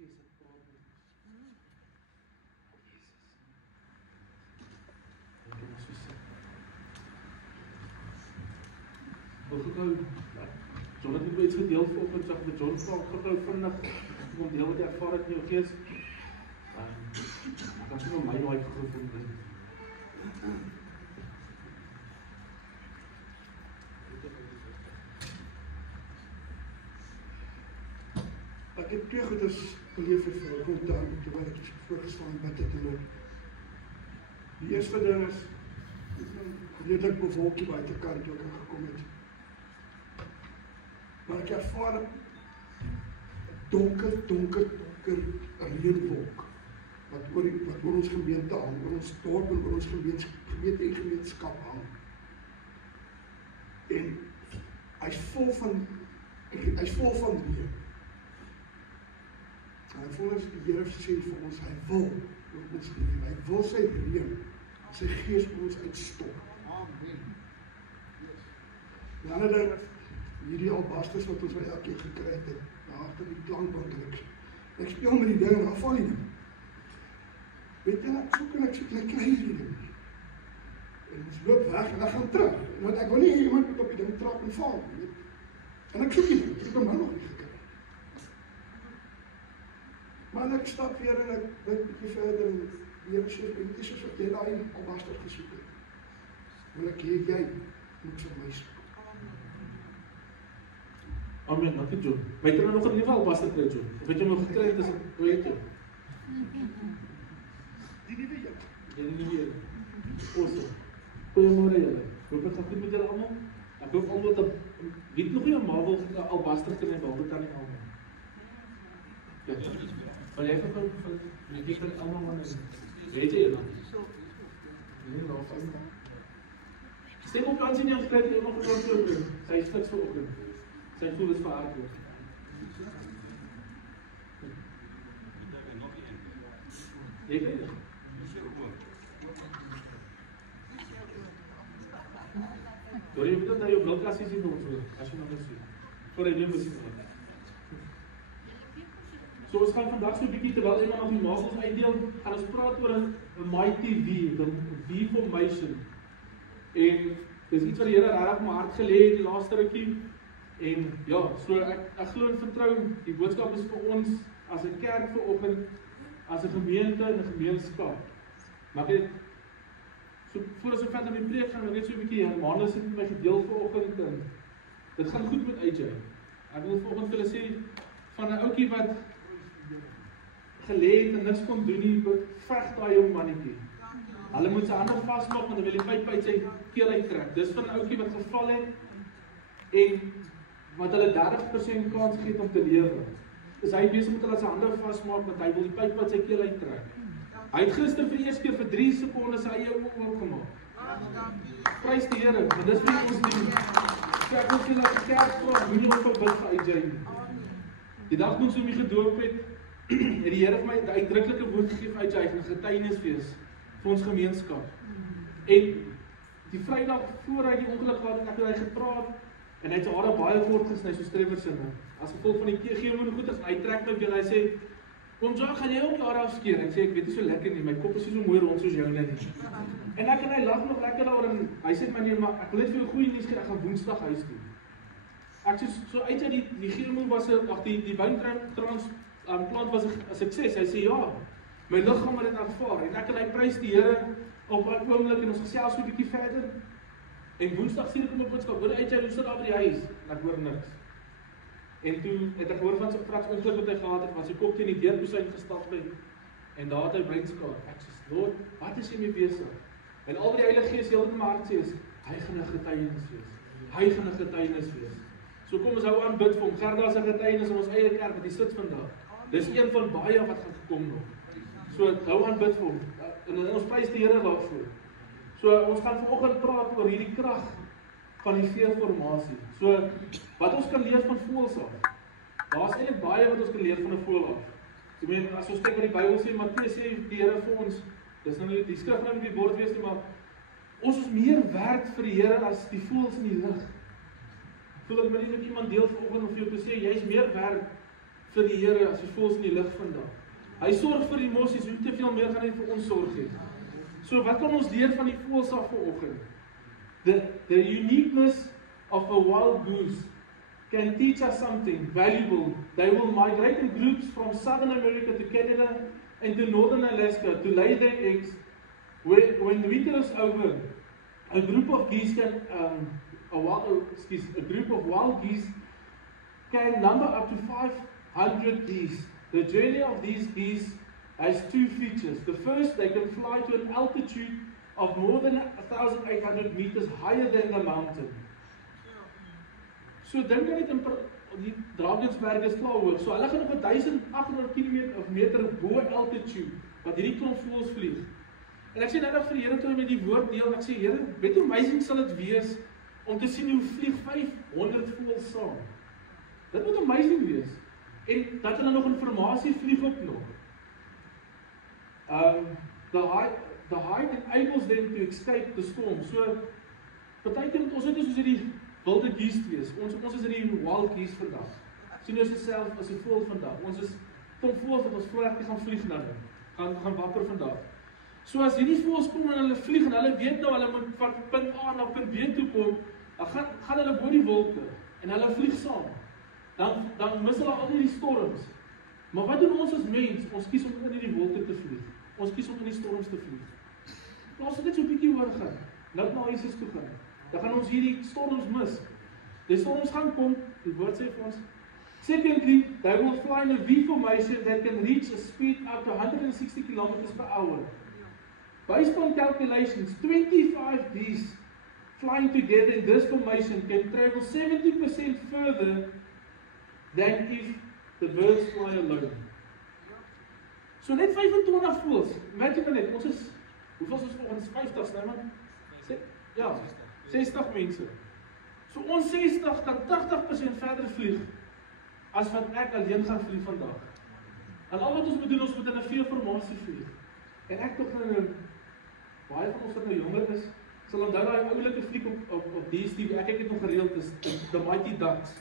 Gees het praat met ons. Jesus. En kom ons so sit. Wil gou Jonathan het iets gedeel vanoggend, sê met John vra gou vinnig om deel wat jy ervaar het in jou gees. Ek kan sien my nooit gevoel het. Ek het twee goeders beleef het vir 'n kort tyd terwyl ek voorgestaan bid het en loop. Die eerste ding is redelik bewolkie buitekant toe ek gekom het. Maar ek ervaar 'n donker reënwolk wat oor ons gemeente hang, oor ons dorp en oor ons gemeente en gemeenskap hang. En hy's vol van reën. En ek voel as die Here sê vir ons, hy wil oor ons reën, hy wil sy reën, sy gees op ons uitstort. Amen. Die ander ding, hierdie albasters wat ons elke keer gekry het, daar agter die klankbank, ek speel met die ding en daar val die ding. Weet jy, ek kry hierdie ding. En ons loop weg en ek gaan terug. Want ek wil nie iemand met op die ding trap en val. En ek soek die ding, ek het hom nou nog nie gekry. Maar ek stap weer en ek bid 'n bietjie verder en die Here sê, dit is soos wat jy daai albaster gesoek het. Wil ek hê jy moet vir my soek. Amen, dankie John. Maar jy het nog 'n nuwe albaster kry, John. Of het jy nog gekry tussen hoe het jy? Die nuwe een. Die nuwe een. Awesome. Goeiemôre julle. Hoop dit gaan goed met julle almal. Ek hoop almal dat wie het nog nie 'n Marvel albaster kry nie, behalwe kan nie almal. Ja. Maar jy het ook van die kan almal maar weet jy dan. Nee, nou fyn. Stem op aan sien jy gekry het nog gedoen. Sy is fiks vir oggend. Sy voel dit vir haar goed. Jy kry dit. Door jy moet dat jou bladkassie sien ons so, as jy nou moet sien. Voor jy moet sien. So ons gaan vandag so 'n bietjie terwyl iemand nog die Marvels uitdeel, gaan ons praat oor 'n mighty V, the V formation. En dis iets wat die Here regtig op my hart gelê het die laaste rukkie. En ja, so ek glo en vertrou die boodskap is vir ons as 'n kerk vanoggend, as 'n gemeente en 'n gemeenskap. Maar ek het so voor ons verder met die preek gaan, ek net so 'n bietjie Hermanus het met my gedeel vanoggend en dit gaan goed met AJ. Ek wil vanoggend vir hulle sê van 'n ouetjie wat gelê het en niks kon doen nie, veg daai jong mannetjie. Hulle moet sy hande vasmaak want hy wil die pyp uit sy keel uittrek. Dis van 'n ouetjie wat geval het en wat hulle 30% kans gegee het om te lewe. Is hy besig met hulle sy hande vasmaak want hy wil die pyp uit sy keel uittrek. Hy het gister vir die eerste keer vir 3 sekondes sy eie oë oopgemaak. Prys die Here, want dis wat ons doen. So ek wil sê dat die kerk vra, moenie op bid vir AJ nie. Die dag toe ons hom gedoop het, het die Here vir my 'n uitdruklike woord gegee uit hy 'n getuienis wees vir ons gemeenskap. En die Vrydag voor hy die ongeluk gehad het, ek het hy gepraat en hy het sy hare baie kort gesny soos Trevor se nou. As gevolg van die chemogoeders en hy trek my been, hy sê, "Kom Jock, gaan jy ook die hare afskeer?" Ek sê, "Ek weet nie so lekker nie, my kop is nie so mooi rond soos joune nie." En hy lag nog lekker daaroor en hy sê my nee, maar ek wil net vir jou goeie nuus gee, ek gaan Woensdag huis toe. Ek sê so uit die chemo was die beinplant was 'n sukses. Hy sê ja, my liggaam het dit aanvaar en ek en hy prys die Here op 'n oomblik en ons gesels so 'n bietjie verder. En Woensdag sien ek hom op boodskap, hoor uit jy hoe sit daar by die huis? En ek hoor niks. En toe het ek gehoor van sy ongeluk wat hy gehad het, want sy kop teen die deurpoes gestap het en daar het hy breinskaat. Ek sê, Lord, wat is jy mee besig? En al wat die Heilige Gees heeltyd in my hart sê is, hy gaan 'n getuienis wees. Hy gaan 'n getuienis wees. So kom ons hou aan bid vir hom. Gerda se getuienis in ons eie kerk wat hy sit vandag. Dis een van baie wat gaan gekom nog. So hou aan bid vir hom. En ons prys die Here daarvoor. So ons gaan vanoggend praat oor hierdie krag van die veeformasie. So wat ons kan leer van voëls af. Daar's eintlik baie wat ons kan leer van 'n voël af. Ek meen as ons kyk wat die Bybel sê, Matteus sê die Here vir ons, dis nou nie die skrif nou op die bord wees nie, maar ons is meer werd vir die Here as die voëls in die lug. Voel ek maar nie met iemand deel vanoggend om vir jou te sê jy's meer werd vir die Here as die voëls in die lug vandag. Hy sorg vir die mossies, hoe te veel meer gaan hy vir ons sorg hê. So wat kan ons leer van die voëls af vanoggend? The uniqueness of a wild goose can teach us something valuable. They will migrate in groups from Southern America to Canada and to Northern Alaska to lay their eggs. When winter is over, a group of geese can, a group of wild geese can number up to 500 geese. The journey of these geese has two features. The first, they can fly to an altitude of more than 1,800 meters higher than the mountain. So dink net in die Drakensberg is klaar hoog. So hulle gaan op 1,800 km of meter bo altitude wat hierdie klomp voëls vlieg. En ek sê nou vir die Here toe met die woord deel, ek sê Here, weet hoe amazing sal dit wees om te sien hoe vlieg 500 voëls saam. Dit moet amazing wees. En dat hulle nog informasie vlieg op nog. The height enables them to escape the storm. So partykeer moet ons net soos hierdie wilde geese wees. Ons is hierdie wild geese vandag. Sien ons self as 'n voël vandag. Ons is klomp voëls wat ons vlugtig gaan vlieg nou. Gaan wapper vandag. So as hierdie voëls kom en hulle vlieg en hulle weet nou hulle moet van punt A na punt B toe kom, dan gaan hulle bo die wolke en hulle vlieg saam. Dan mis hulle al die storms. Maar wat doen ons as mens? Ons kies om in hierdie wolke te vlieg. Ons kies om in die storms te vlieg. Plaas dit net so 'n bietjie hoor gaan. Nou na Jesus toe gaan. Dan gaan ons hierdie storms mis. Die storms gaan kom, die woord sê vir ons. Secondly, they will fly in a V formation that can reach a speed up to 160 km per hour. Based on calculations, 25 geese flying together in this formation can travel 70% further than if the birds fly alone. So net 25 voëls. Imagine net, ons is, hoeveel is ons 50 nou man? Ja, 60 mense. So ons 60 kan 80% verder vlieg as wat ek alleen gaan vlieg vandag. En al wat ons moet doen, ons moet in 'n V-formasie vlieg. En ek tog nou baie van ons wat nou jonger is, sal onthou daai oulike fliek op DStv. Ek het nog gereeld is The Mighty Ducks.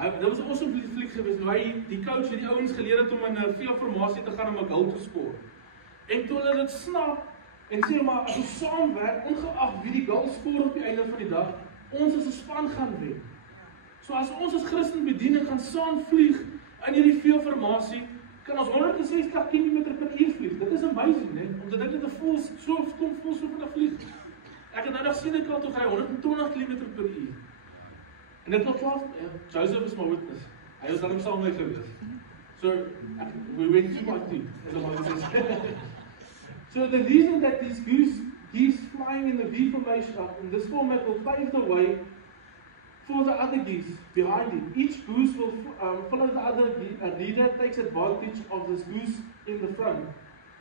Dit was 'n awesome fliek geweest. Nou die coach het die ouens geleer het om in 'n V-formasie te gaan om 'n goal te skoor. En toe hulle dit snap en sê maar as ons saamwerk, ongeag wie die goal skoor op die einde van die dag, ons as 'n span gaan wen. So as ons as Christen bediening gaan saam vlieg in hierdie V-formasie, kan ons 160 km/h vlieg. Dit is amazing, né? Om te dink dat 'n voël so vinnig vlieg. Ek het nou nog sien 'n kant toe ry 120 km/h. En dit was klaar. Joseph is my witness. Hy was dan saam met my gewees. So we went to party. So the reason that these geese flying in the V formation in this format will pave the way for the other geese behind it. Each goose will follow the other leader, takes advantage of this goose in the front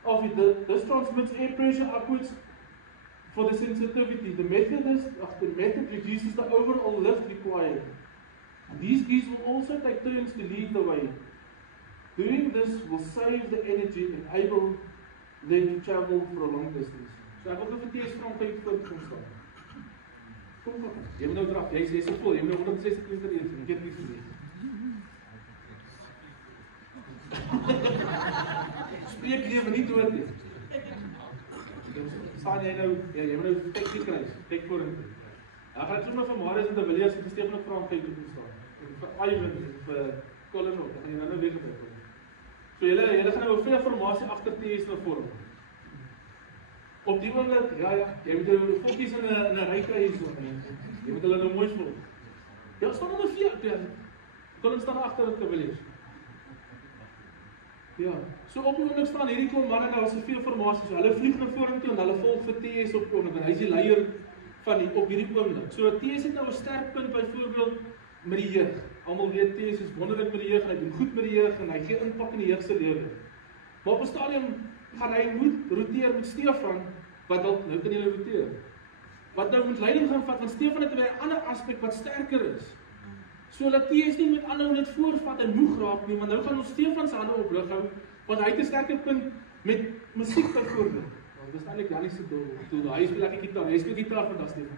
of it. This transmits air pressure upwards for the sensitivity. The method reduces the overall lift required. These geese will also take turns to lead the way. Doing this will save the energy and enable them to travel for a long distance. So ek wil vir T.S. Frank voor kom staan. Kom. Jy moet nou draf, jy is so vol, jy moet nou 160 km/h, ek het niks gesê. Spreek lewe nie dood nie. Staan jy nou, jy moet nou kyk die kruis, kyk vorentoe. Dan gaan ek sommer vir Marius en Williams en Stefan en Frank kyk toe staan. Vir Ivan vir Colin ook, dan gaan jy nou weer gebeur. So julle gaan nou 'n V-formasie agter T.S. nou vorm. Op die oomblik, jy moet jou fokkies in 'n ry kry hierso. Jy moet hulle nou mooi volg. Ja, staan onder 4. Colin staan agter dit Williams. Ja, so op die oomblik staan hierdie klomp manne nou as 'n V-formasie. So hulle vlieg na vorentoe en hulle volg vir T.S. op oomblik en hy is die leier van op hierdie oomblik. So T.S. het nou 'n sterk punt byvoorbeeld met die jeug. Almal weet T.S. is wonderlik met die jeug en hy doen goed met die jeug en hy gee impak in die jeug se lewe. Maar op 'n stadium gaan hy moet roteer met Stefan wat dalk nou kan jy roteer. Wat nou moet leiding gaan vat want Stefan het 'n ander aspek wat sterker is. So dat T.S. nie met ander net voorvat en moeg raak nie, want nou gaan ons Stefan se hande op lig hou want hy het 'n sterker punt met musiek byvoorbeeld. Dis eintlik Janie se doel. Hy speel lekker gitaar. Hy speel gitaar vandag Stefan.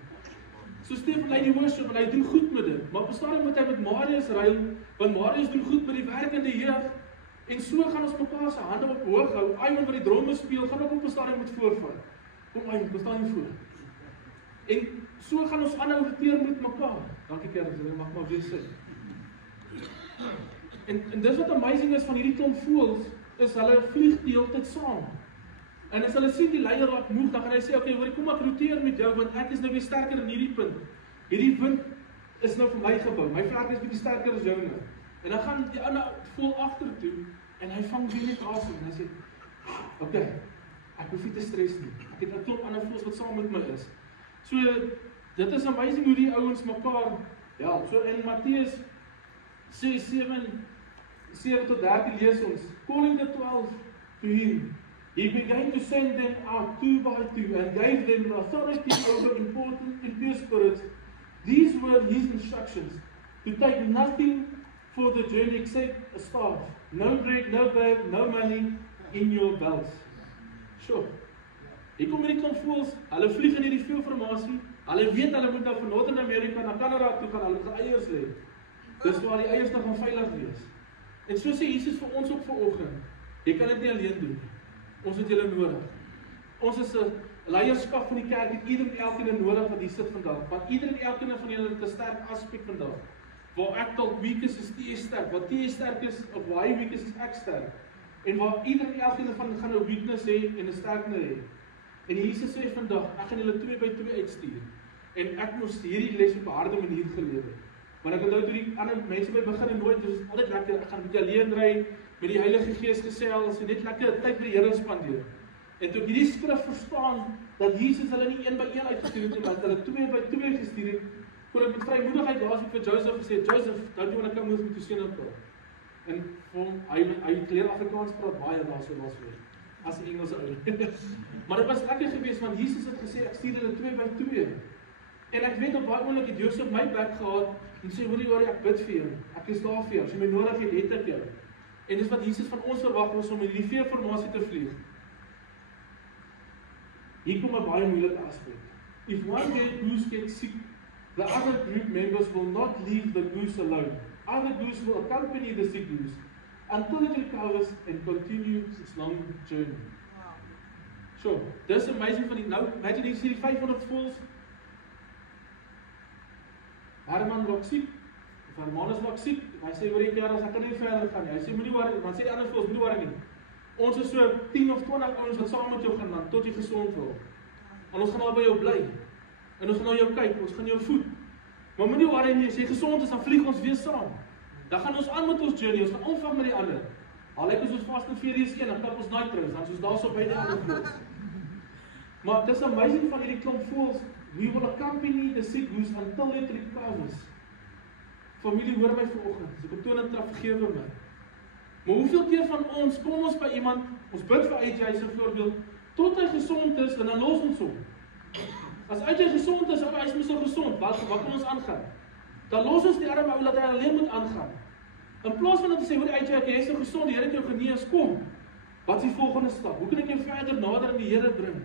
So Stefan lei die worship en hy doen goed met dit. Maar op 'n stadium moet hy met Marius ruil, want Marius doen goed met die werkende jeug. En so gaan ons mekaar se hande op hoog hou. Iemand wat die dromme speel, gaan ook op 'n stadium moet voorvat. Kom aan, kom staan hier voor. En so gaan ons aanhou verteer met mekaar. Dankie kerk, julle mag maar weer sit. En dis wat amazing is van hierdie klomp voëls, is hulle vlieg die hele tyd saam. En as hulle sien die leier raak moeg, dan gaan hy sê, okay, hoor, kom ek roteer met jou, want ek is nou weer sterker in hierdie punt. Hierdie punt is nou vir my gebou. My vlerk is bietjie sterker as joune. En dan gaan die ander voel agtertoe en hy vang weer net asem en hy sê, okay, ek hoef nie te stres nie. Ek het 'n klomp ander voels wat saam met my is. So dit is amazing hoe die ouens mekaar help. So in Matteus 6:7 tot 13 lees ons, calling the 12 to him, he began to send them out 2 by 2 and gave them authority over important impure spirits. These were his instructions, to take nothing for the journey except a staff, no bread, no bag, no money in your belts. Sure. Hier kom hierdie klomp voëls, hulle vlieg in hierdie veelformasie, hulle weet hulle moet nou van Noord-Amerika na Kanada toe gaan, hulle gaan eiers lê. Dis waar die eiers nou gaan veilig wees. En so sê Jesus vir ons ook vanoggend, jy kan dit nie alleen doen nie. Ons het julle nodig. Ons is 'n leierskap van die kerk, het ieder en elkeen nodig wat hier sit vandag. Want ieder en elkeen van julle het 'n sterk aspek vandag. Waar ek dalk weak is jy sterk. Wat jy sterk is, of waar hy weak is ek sterk. En waar ieder en elkeen van gaan 'n weakness hê en 'n sterkte hê. En Jesus sê vandag, ek gaan julle 2 by 2 uitstuur. En ek moes hierdie les op 'n harde manier geleer het. Maar ek onthou toe die ander mense by begin en nooit, dis altyd lekker, ek gaan met jou alleen ry, met die Heilige Gees gesels, en net lekker tyd by die Here spandeer. En toe ek hierdie skrif verstaan, dat Jesus hulle nie 1 by 1 uitgestuur het, maar hulle 2 by 2 gestuur het, kon ek met vrymoedigheid laasweek vir Joseph gesê, Joseph, don't you want to come with me to Singapore? En hy leer Afrikaans praat baie daarso laasweek, as 'n Engelse ou. Maar dit was lekker geweest, want Jesus het gesê, ek stuur hulle 2 by 2. En ek weet op baie oomblik het Joseph my bek gehad, en sê, hoorie, ek bid vir jou, ek is daar vir jou, as jy my nodig het ek jou. En dis wat Jesus van ons verwag was om in die veelformasie te vlieg. Hier kom 'n baie moeilike aspek. If one goose gets sick, the other group members will not leave the goose alone. Other goose will accompany the sick goose until it recovers and continues its long journey. So, dis amazing van die nou, imagine jy sien die 500 voëls. Herman raak siek, of Hermanus raak siek, hy sê, hoor ek as ek kan nie verder gaan nie, hy sê, moenie worry, dan sê die ander voëls, moenie worry nie, ons is so 10 of 20 ouens wat saam met jou gaan dan, tot jy gesond word, en ons gaan al by jou bly, en ons gaan na jou kyk, ons gaan jou voed, maar moenie worry nie, as jy gesond is, dan vlieg ons weer saam, dan gaan ons aan met ons journey, ons gaan omvang met die ander, al ek is ons vast in VD1, dan klap ons nitrous, dan is ons daar so by die ander voëls, maar dit is amazing van hierdie klomp voëls. We will accompany the sick goose until it recovers. Familie, hoor my vanoggend, as ek op toon en trap, vergewe my. Maar hoeveel keer van ons, kom ons by iemand, ons bid vir AJ se voorbeeld, tot hy gesond is, en dan los ons hom. As AJ gesond is, hy is mos al gesond, wat kan ons aangaan? Dan los ons die arme ou, dat hy alleen moet aangaan. In plaas van dat hy sê, hoor AJ, jy is nou gesond, die Here het jou genees, kom. Wat is die volgende stap? Hoe kan ek jou verder nader aan die Here bring?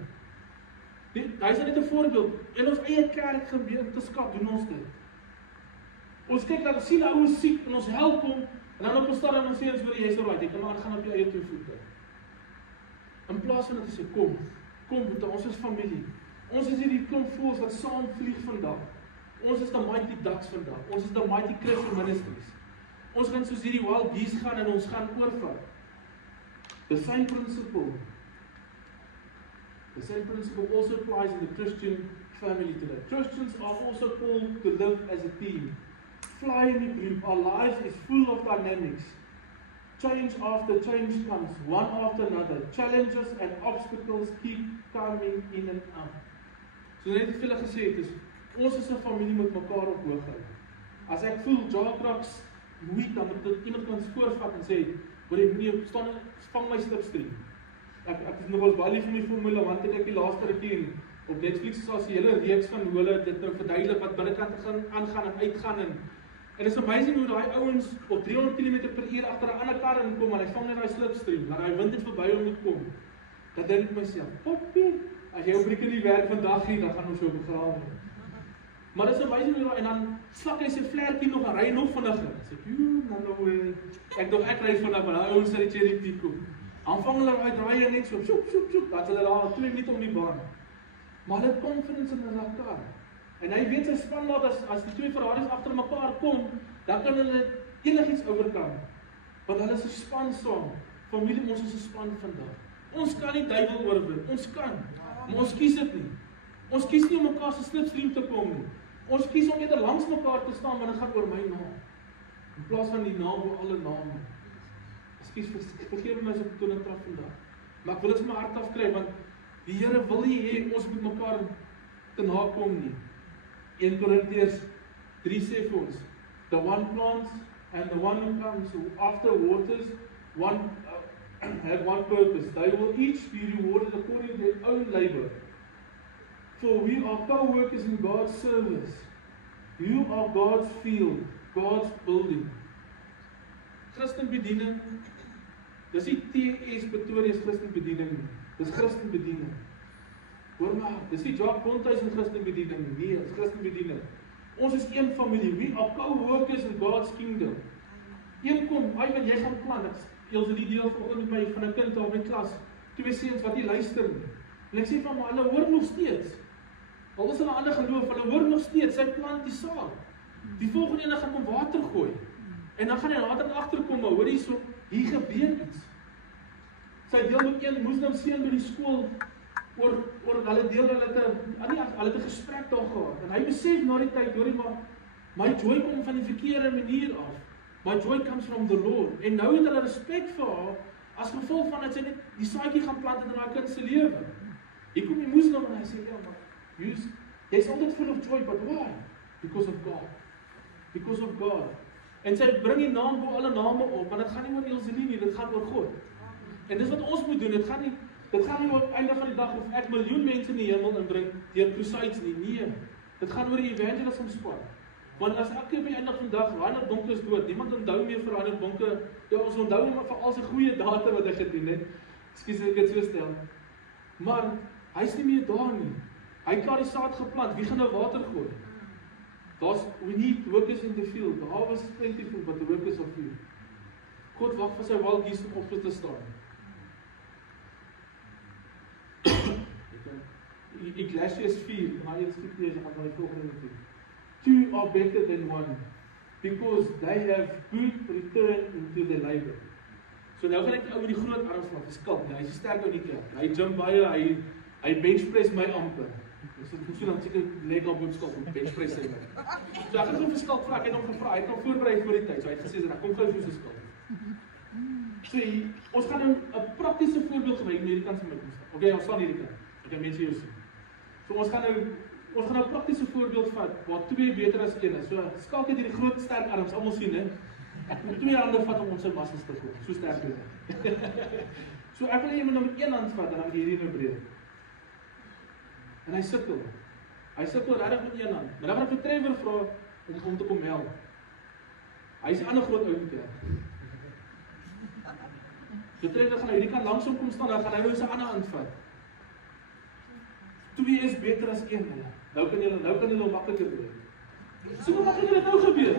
Hy is net 'n voorbeeld. In ons eie kerk gemeenskap doen ons dit. Ons kyk dat ons sien ouens siek en ons help hom en dan op 'n stadium sê ons hoor jy's alright, jy kan maar aangaan op jou eie 2 voete. In plaas van dat hy sê kom boete, ons is familie. Ons is hierdie klomp voëls wat saam vlieg vandag. Ons is the Mighty Ducks vandag. Ons is the Mighty Christian Ministries. Ons gaan soos hierdie wild geese gaan en ons gaan oorvat. The same principle also applies in the Christian family today. Christians are also called to live as a team. Fly in a group. Our life is full of dynamics. Change after change comes, one after another. Challenges and obstacles keep coming in and out. So net het hulle gesê het, ons is 'n familie met mekaar op hoog hou. As ek voel jaw cracks moeite, dan moet iemand kan voorvat en sê, "Wil jy nie staan vang my slipstream." Ek is nog wel baie lief vir my formule, want ek die laaste rukkie op Netflix is as 'n hele reeks van hoe hulle dit nou verduidelik wat binnekant aangaan en uitgaan en is amazing hoe daai ouens op 300 km/h agter 'n ander kar inkom en hy vang net daai slipstream, maar hy wind het verby hom moet kom. Dan dink ek myself, "Poppie, as jy op die werk vandag hier, dan gaan ons jou begrawe." Maar dis 'n wyse en dan slak hy sy vlekkie nog en ry nog vinniger. Sê ek dink ek ry vinnig, maar daai ouens sit die cherry pico. Aanvang hulle ry net so, soep, dat hulle daar 2 minute om die baan. Maar hulle het confidence in hulle kar. En hy weet sy spanmaat as die 2 Ferraris agter mekaar kom, dan kan hulle enigiets oorkom. Want hulle is 'n span saam. Familie, ons is 'n span vandag. Ons kan nie duiwel oorwin. Ons kan. Maar ons kies dit nie. Ons kies nie om mekaar se slipstream te kom nie. Ons kies om eerder langs mekaar te staan want dit gaan oor my naam. In plaas van die naam oor alle name. Vergeef my as ek toe trap vandag. Maar ek wil dit van my hart af kry want die Here wil nie hê ons moet mekaar te nakom nie. 1 Korintiërs 3 sê vir ons, the one plants and the one who comes after waters, one have one purpose. They will each be rewarded according to their own labor. For we are co-workers in God's service. You are God's field, God's building. Christenbediening, dis nie TS Pretoria's Christenbediening nie. Dis Christenbediening. Hoor maar, dis nie Jacques Bontuis in Christenbediening nie. Nee, dis Christenbediening. Ons is een familie. We are co-workers in God's kingdom. Een kom, jy gaan plan. Ons het die deel vanoggend by van 'n kind daar in klas. 2 seuns wat nie luister nie. En ek sê van maar hulle hoor nog steeds. Al is hulle 'n ander geloof, hulle hoor nog steeds. Sy plant die saad. Die volgende ene gaan kom water gooi. En dan gaan hy later agterkom, maar hoor hierso, hier gebeur iets. Sy deel met een moslim seun by die skool oor hulle deel hulle het 'n gesprek daar gehad. En hy besef na die tyd, hoorie maar my joy kom van die verkeerde manier af. My joy comes from the Lord. En nou het hulle respek vir haar as gevolg van dat sy net die saadjie gaan plant in haar kind se lewe. Hier kom die moslim en hy sê ja, maar jy's altyd full of joy, but why? Because of God. Because of God. En sy bring die naam bo alle name op, want dit gaan nie oor Elselie nie, dit gaan oor God. En dis wat ons moet doen. Dit gaan nie op einde van die dag of ek miljoen mense in die hemel inbring deur crusades nie. Nee. Dit gaan oor die evangelism span. Want as ek op die einde van die dag Reinhard Bonke is dood, niemand onthou meer vir Reinhard Bonke. Ja, ons onthou hom vir al sy goeie dade wat hy gedoen het. Ekskuus ek dit so stel. Maar hy's nie meer daar nie. Hy het klaar die saad geplant. Wie gaan nou water gooi? We need workers in the field. The harvest is plentiful, but the workers are few. God wag vir sy wild geese om op te staan. Ecclesiastes 4, maar jy skiep jy gaan my volgende toe. 2 are better than 1, because they have good return into their labor. So nou gaan ek oor die groot arms van skalk. Hy's sterk ou die kerk. Hy jump baie, hy bench press my amper. So dan seker leg op skalk op bench press hy. So ek het hom vir skalk vra, ek het hom gevra, hy het hom voorberei voor die tyd. So hy het gesê dan kom gou so skalk. So ons gaan nou 'n praktiese voorbeeld gebruik in hierdie kant van my kom staan. Okay, ons staan hierdie kant. Ek kan mense hier sien. So ons gaan nou 'n praktiese voorbeeld vat waar 2 beter as 1 is. So skalk het hierdie groot sterk arms, almal sien hè. Ek moet 2 hande vat om ons sy muscles te gooi. So sterk is hy. So ek wil hê jy moet nou met 1 hand vat en dan hierdie nou breek. En hy sukkel. Hy sukkel regtig met 1 hand. Maar dan gaan ek vir Trevor vra om te kom help. Hy is 'n ander groot ou kerk. So Trevor gaan hierdie kant langs hom kom staan, dan gaan hy nou sy ander hand vat. 2 is beter as 1 hulle. Nou kan julle makliker breek. So wat het nou gebeur?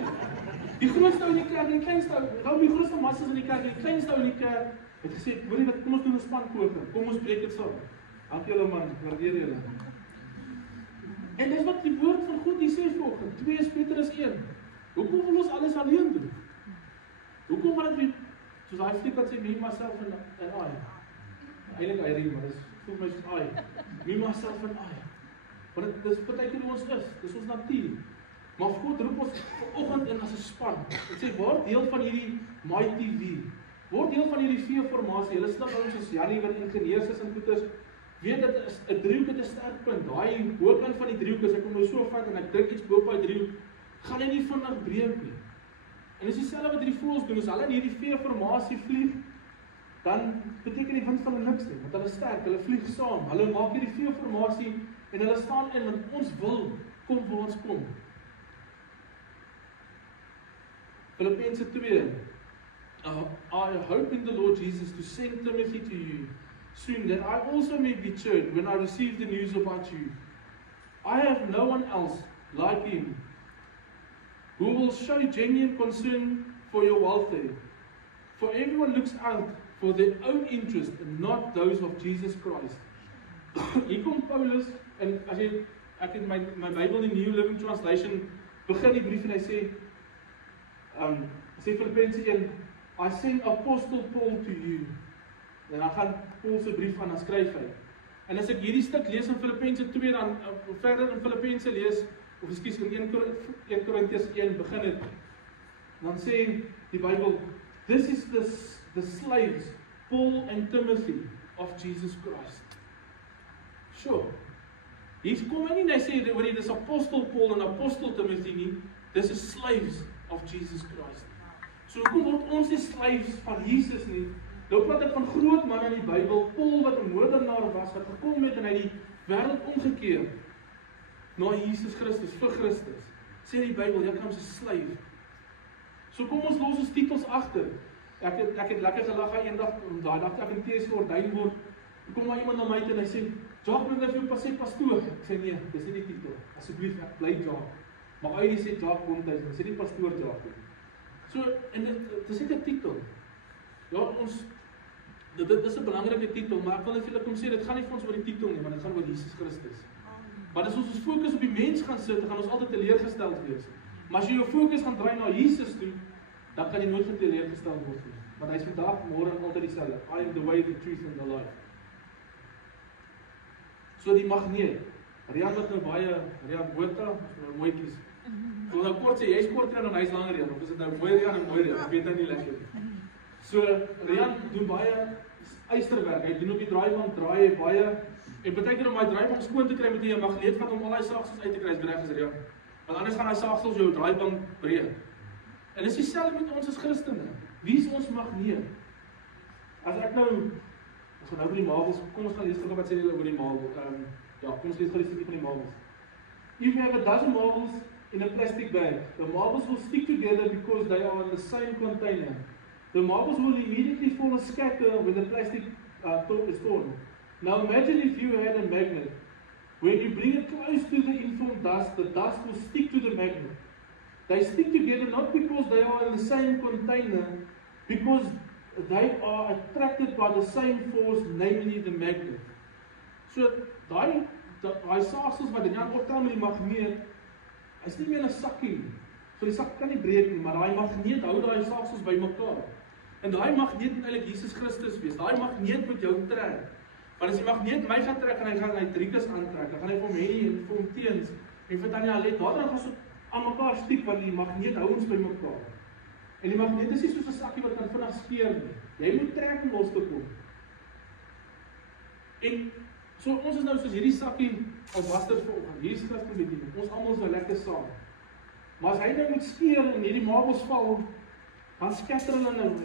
Die grootste ou in die kerk en die kleinste ou, die grootste massas in die kerk en die kleinste ou in die kerk het gesê, hoorie wat, kom ons doen 'n spanpoging. Kom ons breek dit saam. Dankie julle man, waardeer julle. En dis wat die woord van God hier sê vanoggend, 2 is beter as 1. Hoekom wil ons alles alleen doen? Hoekom wil dit soos daai fliek wat sê me myself en I. Eintlik hy riem, maar dis voel my soos I. Me myself en I. Want dit is partykeer hoe ons is. Dis ons natuur. Maar God roep ons vanoggend in as 'n span. Dit sê word deel van hierdie mighty V. Word deel van hierdie V-formasie. Hulle snap ons soos Janie wat ingenieurs is en goeters. Weet dit is 'n driehoek het 'n sterk punt. Daai bokant van die driehoek as ek hom nou so vat en ek druk iets bo op daai driehoek, gaan hy nie vinnig breek nie. En dis dieselfde wat hierdie voëls doen. As hulle in hierdie V-formasie vlieg, dan beteken die wind van hulle niks nie, want hulle sterk, hulle vlieg saam. Hulle maak hierdie V-formasie en hulle staan in want ons wil kom waar ons kom. Filippense 2. I hope in the Lord Jesus to send Timothy to you soon, that I also may be cheered when I receive the news about you. I have no one else like him, who will show genuine concern for your welfare. For everyone looks out for their own interest and not those of Jesus Christ. Hier kom Paulus, en as jy, ek het my Bible, die New Living Translation, begin die brief en hy sê, Filippense 1, I send Apostle Paul to you. En dan gaan Paul se brief aan, dan skryf hy. En as ek hierdie stuk lees in Filippense 2, dan verder in Filippense lees, of ekskuus, in 1 Korintiërs 1 begin het, dan sê die Bybel, this is the slaves, Paul and Timothy, of Jesus Christ. Sure. Hier kom hy nie, hy sê, dis Apostel Paul en Apostel Timothy nie, dis is slaves of Jesus Christ. So hoekom word ons die slaves van Jesus nie? Nou praat ek van groot man in die Bybel, Paul wat 'n moordenaar was, wat gekom het en hy die wêreld omgekeer na Jesus Christus, vir Christus. Sê die Bybel, jy kan 'n slave. So kom ons los ons titels agter. Ek het lekker gelag eendag, daai dag ek in TSC ordyn word, kom maar iemand na my toe en hy sê, Jacques, moet jy vir jou sê pastoor? Ek sê nee, dis nie die titel. Asseblief, ek bly Jacques. Maar hy sê Jacques Bonthuys, dis nie pastoor Jacques. So, en dit is net 'n titel. Ja, dit is 'n belangrike titel, maar ek wil net vir julle kom sê, dit gaan nie vir ons oor die titel nie, maar dit gaan oor Jesus Christus. Want as ons fokus op die mens gaan sit, dan gaan ons altyd teleurgesteld wees. Maar as jy jou fokus gaan draai na Jesus toe, dan kan jy nooit teleurgesteld word nie. Want hy is vandag, môre en altyd dieselfde. I am the way, the truth and the life. So die magneet. Rian wat nou baie, Rian Botha, nou mooi kies. So nou kort sê, jy is kort en hy is langer Rian, of is dit nou mooi Rian en mooi Rian, ek weet nou nie lekker nie. So Rian doen baie ysterwerk, hy doen op die draaiband, draai hy baie, en beteken om my draaiband skoon te kry, moet jy 'n magneet vat om al die saagsels uit te kry, as reg is Rian. Want anders gaan die saagsels jou draaiband breek. En dis dieselfde met ons as Christene. Wie is ons magneet? As ek nou, as ons nou oor die marbles, kom ons gaan lees gou wat sê julle oor die marble. Ja, kom ons lees gou die stukkie van die marbles. If you have a dozen marbles in a plastic bag, the marbles will stick together because they are in the same container. The marbles will immediately fall and scatter when the plastic top is torn. Now imagine if you had a magnet. When you bring it close to the informed dust, the dust will stick to the magnet. They stick together not because they are in the same container, because they are attracted by the same force, namely the magnet. So, daai saagsels wat dan optel met die magneet, is nie meer 'n sakkie nie. So die sak kan nie breek nie, maar daai magneet hou daai saagsels bymekaar. En daai magneet moet eintlik Jesus Christus wees. Daai magneet moet jou trek. Want as die magneet my gaan trek en hy gaan hy Driekus aantrek, dan gaan hy vir hom hê en vir hom teens en vir Tanya let, daardan gaan so aan mekaar stiek want die magneet hou ons bymekaar. En die magneet is nie soos 'n sakkie wat kan vinnig skeer nie. Jy moet trek om los te kom. En so ons is nou soos hierdie sakkie as wasters vanoggend. Hier is Christus met die. Ons almal is nou lekker saam. Maar as hy nou moet skeer en hierdie marbles val, dan skatter hulle nou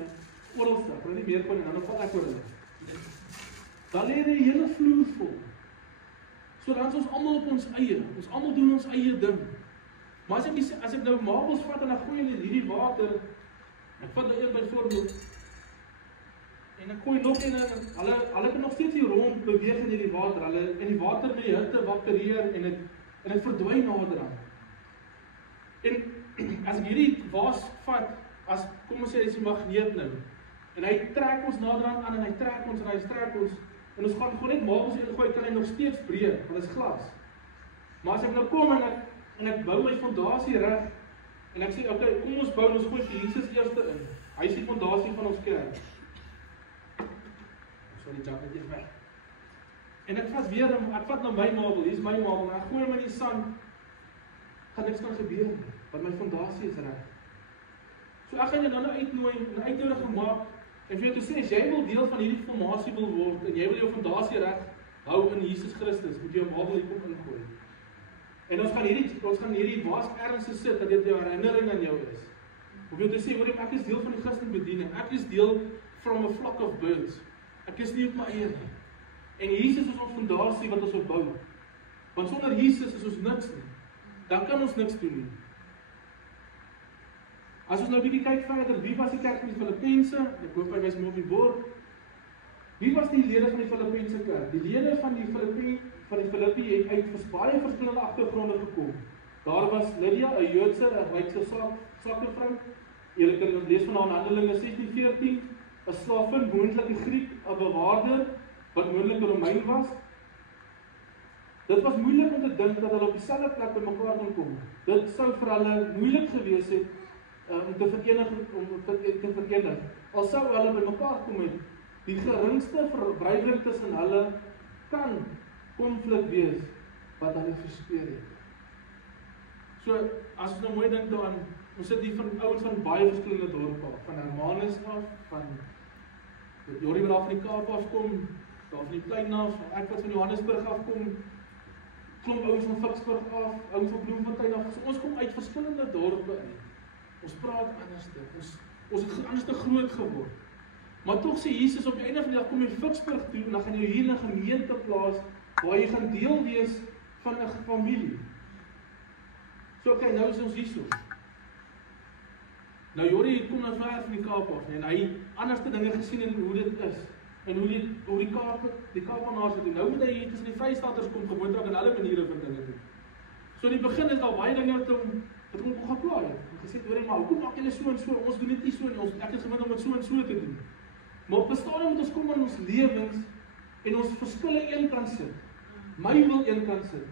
oralste. Hulle nie meer kon en dan val ek oor hulle. Dan lê die hele vloer vol. So dan is ons almal op ons eie. Ons almal doen ons eie ding. Maar as ek nou marbles vat en dan gooi hulle in hierdie water, ek vat nou een byvoorbeeld, en ek gooi nog een, hulle kan nog steeds hier rond beweeg in hierdie water, hulle in die water met die hitte evaporeer en dit verdwyn nader aan. En as ek hierdie waas vat, kom ons sê, is die magneet nou, en hy trek ons nader aan en hy trek ons en hy trek ons, en ons gaan gewoon net marbles ingooi, kan hy nog steeds breek, want dit is glas. Maar as ek nou kom en ek bou my fondasie reg, en ek sê, okay, kom ons bou, ons gooi Jesus eerste in, hy is die fondasie van ons kerk. Die Jack net weg. En ek vat nou my marble, hier is my marble, en ek gooi hom in die sand, gaan niks kan gebeur nie, want my fondasie is reg. So ek gaan jou nou uitnooi, en uitnodiging maak, en vir jou te sê, as jy wil deel van hierdie formasie wil word, en jy wil jou fondasie reg hou in Jesus Christus, moet jy jou marble hier kom ingooi. En ons gaan hierdie waas ernstig sit, dat dit jou herinnering aan jou is. Om jou te sê, hoor ek is deel van die Christen bediening, ek is deel from a flock of birds. Ek is nie op my eie nie. En Jesus is ons fondasie wat ons opbou. Want sonder Jesus is ons niks nie. Dan kan ons niks doen nie. As ons nou 'n bietjie kyk verder, wie was die kerk van die Filippense? Ek hoop hy wys my op die bord. Wie was die lede van die Filippense kerk? Die lede van die Filippi het uit baie verskillende agtergronde gekom. Daar was Lydia, 'n Joodse, 'n rykse sakevrou. Julle kan dit lees van haar in Handelinge 16:14, 'n slavin, moontlik 'n Griek, 'n bewaarder wat moontlik 'n Romein was. Dit was moeilik om te dink dat hulle op dieselfde plek bymekaar kon kom. Dit sou vir hulle moeilik gewees het om te verenig. Al sou hulle bymekaar kom het, die geringste verbryding tussen hulle kan konflik wees wat hulle verspeer het. So, as ons nou mooi dink daaraan, ons sit hier van ouens van baie verskillende dorpe af, van Hermanus af, van Jorie wat van die Kaap afkom, daar van die Plein af, ek wat van Johannesburg afkom, klomp ouens van Ficksburg af, ouens van Bloemfontein af, so ons kom uit verskillende dorpe in. Ons praat anders, ons het anders te groot geword. Maar tog sê Jesus, op die einde van die dag kom jy Ficksburg toe, en dan gaan jy hier in 'n gemeente plaas, waar jy gaan deel wees van 'n familie. So okay, nou is ons hierso. Nou Jorie kom nou ver van die Kaap af, en hy anderste dinge gesien en hoe dit is, en hoe die Kaapenaars het doen. Nou moet hy hier tussen die Vrystaaters kom gewoond raak en hulle maniere vir dinge doen. So in die begin is daar baie dinge wat hom geplaai het. En gesê, Jorie, maar hoekom maak julle so en so? Ons doen dit nie so nie, ek is gewend om dit so en so te doen. Maar op 'n stadium moet ons kom in ons lewens, en ons verskille een kant sit. My wil een kant sit.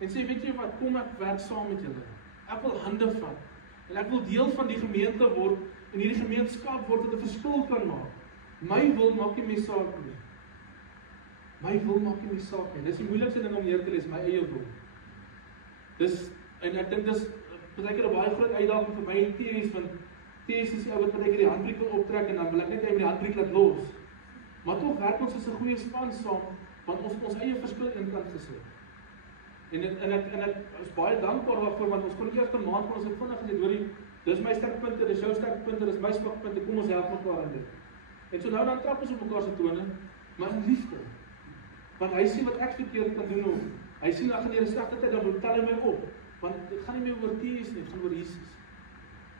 En sê, weet jy wat, kom ek werk saam met julle. Ek wil hande vat. En ek wil deel van die gemeente word, en hierdie gemeenskap word wat 'n verskil kan maak. My wil maak nie meer saak nie. My wil maak nie meer saak nie. Dis die moeilikste ding om neer te lees, my eie wil. En ek dink dis partykeer 'n baie groot uitdaging vir my en Thees, want Thees is die ou wat partykeer die handbrief wil optrek, en dan wil ek net hy met die handbrief laat los. Maar tog werk ons as 'n goeie span saam, want ons eie verskil in kant gesit. En ek is baie dankbaar daarvoor, want ons kon die eerste maand van ons het vinnig gesê, hoorie, dis my sterkpunte, dis jou sterkpunte, dis my swakpunte, kom ons help mekaar in dit. En so nou dan trap ons op mekaar se tone, maar in liefde. Want hy sien wat ek verkeerd kan doen, of hy sien dat gaan die slegte tyd, dan tel hy my op. Want dit gaan nie meer oor Thees nie, dit gaan oor Jesus.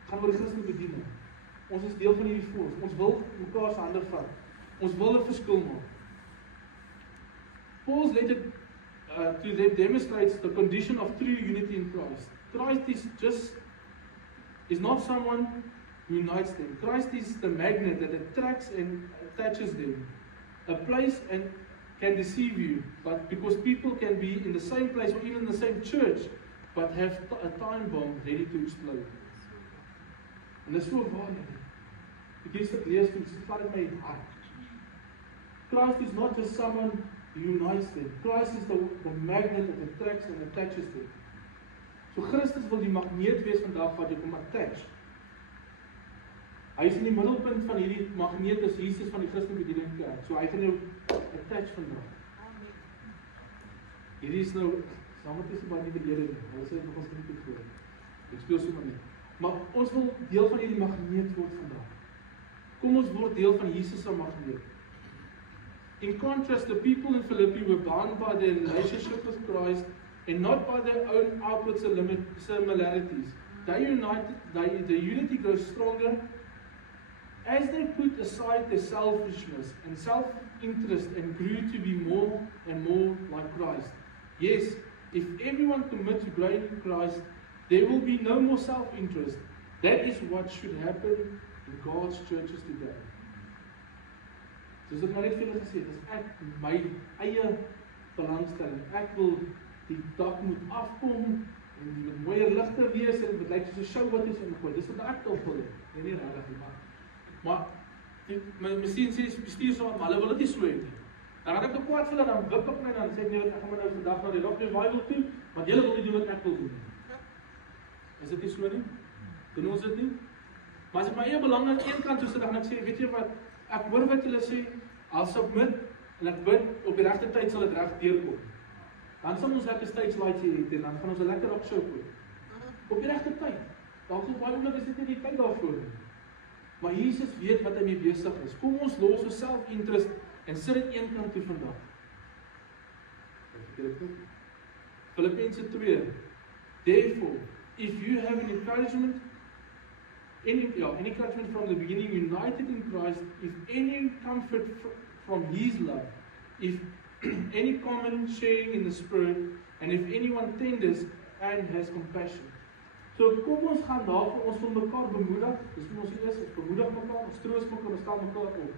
Dit gaan oor die Christus bediening. Ons is deel van hierdie volk. Ons wil mekaar se hande vat. Ons wil 'n verskil maak. Paul's letter to them demonstrates the condition of true unity in Christ. Christ is not someone who unites them. Christ is the magnet that attracts and attaches them. A place and can deceive you, but because people can be in the same place or even in the same church, but have a time bomb ready to explode. En dis so waar. Ek lees dit, dit vat in my hart. Christ is not just someone who unites them. Christ is the magnet that attracts and attaches them. So Christus wil die magneet wees vandag wat jy kom attach. Hy is in die middelpunt van hierdie magneet, is Jesus van die Christelike bediening kerk. So hy gaan jou attach vandag. Amen. Hierdie is nou saam met ons baie nuwe lede. Hulle sê nog ons kan nie goed. Ek speel sommer net. Maar ons wil deel van hierdie magneet word vandag. Kom ons word deel van Jesus se magneet. In contrast, the people in Philippi were bound by their relationship with Christ and not by their own outward similarities. The unity grows stronger as they put aside their selfishness and self-interest and grew to be more and more like Christ. Yes, if everyone commits to growing in Christ, there will be no more self-interest. That is what should happen in God's churches today. Soos ek nou net vir julle gesê het, is ek my eie belangstelling. Ek wil die dak moet afkom en die moet mooier ligte wees en dit lyk soos 'n show wat is ingegooi. Dis wat ek wil hê. Nee, nie regtig nie, maar miskien sê bestuur so, maar hulle wil dit nie so hê nie. Dan gaan ek te kwaad vir hulle, dan wip ek net en sê nee, ek gaan nou vandag na die Rock Revival toe, want julle wil nie doen wat ek wil doen nie. Is dit nie so nie? Doen ons dit nie? Maar as ek my eie belang aan een kant toe sit en ek sê, weet jy wat, ek hoor wat julle sê, I'll submit, en ek bid, op die regte tyd sal dit reg deurkom. Dan sal ons lekker stage lights hier het, en dan gaan ons 'n lekker rock show gooi. Op die regte tyd. Dalk so baie oomblik is dit nie die tyd daarvoor nie. Maar Jesus weet wat hy mee besig is. Kom ons los ons self-interest en sit dit een kant toe vandag. Filippense 2. Therefore, if you have an encouragement, any encouragement from the beginning, united in Christ, if any comfort from His love, if any common sharing in the Spirit, and if anyone tenders, and has compassion. So kom ons gaan daarvoor, ons wil mekaar bemoedig, dis wat ons is, ons bemoedig mekaar, ons troos mekaar, ons stel mekaar op.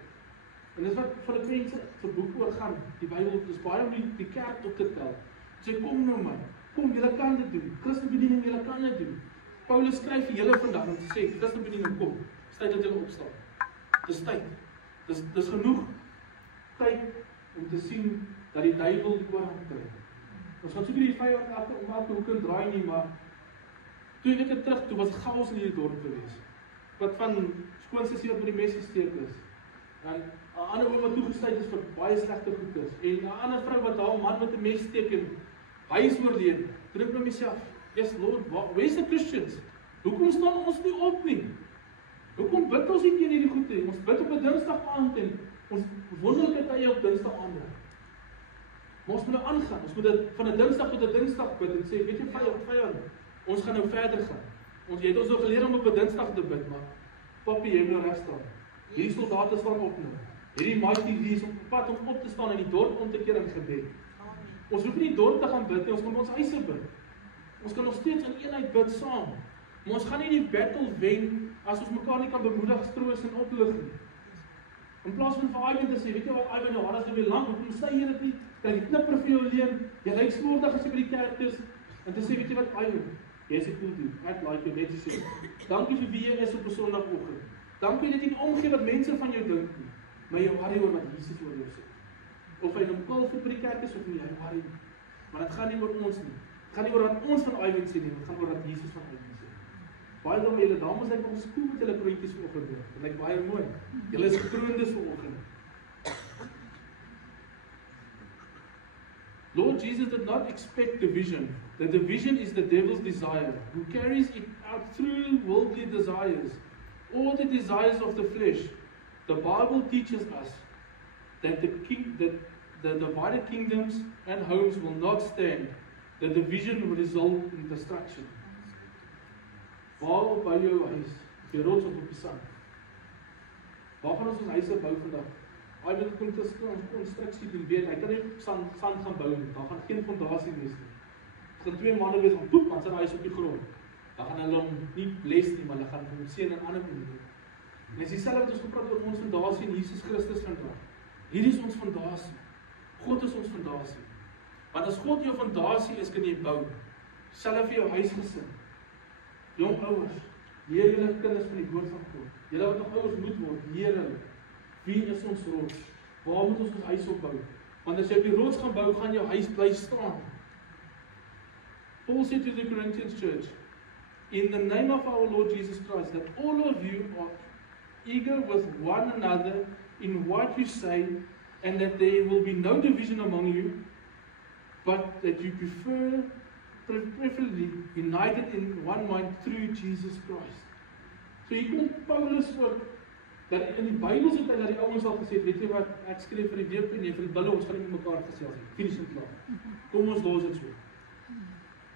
En dis wat Filippense se boek oor gaan, die Bybel, dis baie om die kerk op te tel. Sê, kom nou man, kom, julle kan dit doen, Christenbediening, julle kan dit doen. Paulus skryf vir julle vandag om te sê, Christenbediening, kom, dis tyd dat julle opstaan. Dis tyd, dis genoeg tyd om te sien dat die duiwel die oorhand kry. Ons gaan soek die vyand om elke hoek en draai nie, maar 2 weke terug, toe was chaos in hierdie dorp gewees. Wat van skoonsussie wat met die mes gesteek is. En 'n ander oom wat toegesluit is vir baie slegte goeders. En 'n ander vrou wat haar man met 'n mes steek en hy is oorlede. Toe dink ek by myself, yes Lord, where's the Christians? Hoekom staan ons nie op nie? Hoekom bid ons nie teen hierdie goede? Ons bid op 'n Dinsdag aand en ons wonderlike tye op Dinsdag aand. Maar ons moet nou aangaan. Ons moet dit van 'n Dinsdag tot 'n Dinsdag bid en sê, weet jy vyand, ons gaan nou verder gaan. Jy het ons nou geleer om op 'n Dinsdag te bid, maar papi, jy moet nou reg staan. Hierdie soldate staan op nou. Hierdie mighty is op pad om op te staan in die dorp om te keer in gebed. Ons hoef nie die dorp te gaan bid nie, ons kan ons huise bid. Ons kan nog steeds in eenheid bid saam. Maar ons gaan nie die battle wen as ons mekaar nie kan bemoedig, troos en oplig nie. In plaas van vir Ivan te sê, weet jy wat Ivan nou, is nou weer lank, hoekom sê jy dit nie? Dat die knipper vir jou leen, jy lyk smoordig as jy by die kerk is, en te sê, weet jy wat Ivan, jy is 'n cool dude, ek like jou net so sê. Dankie vir wie jy is op 'n Sondagoggend. Dankie dat jy nie omgee wat mense van jou dink nie, maar jy worry oor wat Jesus oor jou sê. Of hy nou kool vir die kerk is of nie, hy worry nie. Maar dit gaan nie oor ons nie. Dit gaan nie oor wat ons van Ivan sê nie, dit gaan oor wat Jesus van Ivan sê. Baie van julle dames lyk ons cool met julle kroontjies vanoggend. Dit lyk baie mooi. Julle is gekroondes vanoggend. Lord Jesus did not expect division. The division is the devil's desire, who carries it out through worldly desires, all the desires of the flesh. The Bible teaches us that the divided kingdoms and homes will not stand. The division will result in destruction. Waar bou jou huis? Op die rots of op die sand? Waar gaan ons huise bou vandag? Hy wil konstruksie doen, weet, hy kan nie sand gaan bou nie, daar gaan geen fondasie wees nie. As daar 2 manne wees, poep, dan sit hy op die grond. Dan gaan hulle hom nie bless nie, maar hulle gaan hom seën en ander doen. En dis dieselfde wat ons gepraat oor ons fondasie in Jesus Christus vandag. Hierdie is ons fondasie. God is ons fondasie. Want as God jou fondasie is, kan jy bou. Self vir jou huisgesin. Jong ouers, leer julle kinders van die woord van God. Julle wat nog ouers moet word, leer hulle. Wie is ons rots? Waar moet ons huis opbou? Want as jy op die rots gaan bou, gaan jou huis bly staan. Paul said to the Corinthians church, in the name of our Lord Jesus Christ, that all of you are eager with one another in what you say, and that there will be no division among you, but that you preferably united in one mind through Jesus Christ. So hier kom Paulus ook, dat in die Bybel sê dat die ouens al gesê, weet jy wat, ek skryf vir die weep en vir die bulle, ons gaan nie met mekaar gesels nie, finish en klaar. Kom ons los dit so.